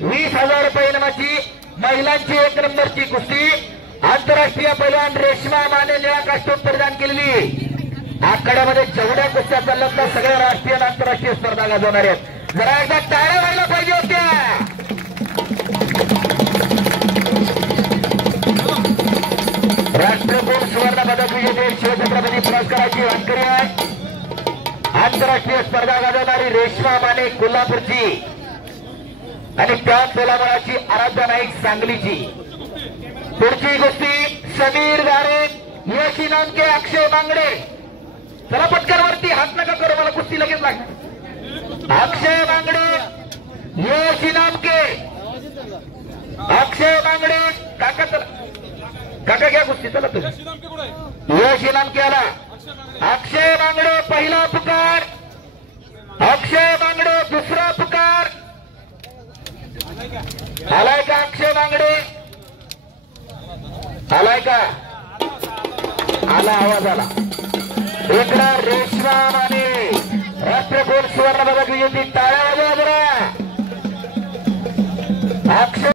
20,000 रुपये इनामाची महिलांची 1 नंबरची कुस्ती आंतरराष्ट्रीय पैलवान रेश्मा माने निळा कास्टूम परिधान केलेली आखाड्यामध्ये जेवढ्या कुस्त्या चालल्यात ना सगळ्या राष्ट्रीय आणि आंतरराष्ट्रीय स्पर्धा गाजवणार आहेत। जरा एकदा टाळ्या व्हायला पाहिजे होत्या। राष्ट्रकुल सुवर्ण पदक विजेते शिवछत्रपती पुरस्काराची वानकरी आहे। आंतरराष्ट्रीय स्पर्धा गाजवणारी रेश्मा माने कोल्हापूरची आणि त्याच सोलापुराची आराध्या नाईक सांगलीची। पुढची कुस्ती समीर गारे यश इनामके अक्षय बांगडे। चला पटकन वरती हात नका करू मला कुस्ती लगेच लागणार। अक्षय बांगडे यश इनामके अक्षय बांगडे काका चला काका घ्या कुस्ती चला तुम्ही। यश इनामके आला अक्षय बांगडे पहिला पुकार अक्षय बांगडे दुसरा पुकार आलाय का अक्षय बांगडे आलाय का आला आवाज आला इकडा रेश्मा माने राष्ट्रकुल सुवर्ण पदक विजेती टाळ्या वाजवा जरा अक्षय